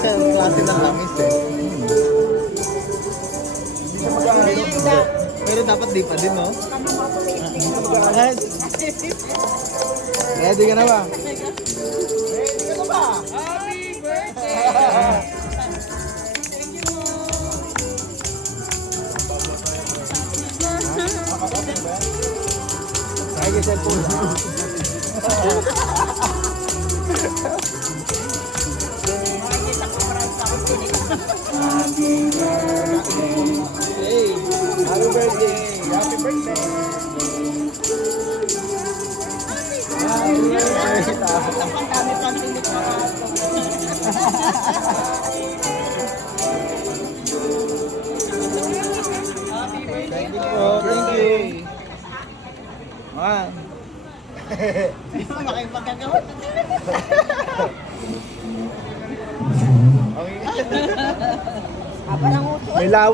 Klase ng langis eh. Hindi siya mag-ahalo. Pero dapat di pa din, no? Ready ka na ba? Ready ka na ba? Happy birthday! Ay, kasi po. Hey, happy birthday! Happy birthday! Thank you po. Thank you. Hindi mo makipagkagawin. Okay. May lawa.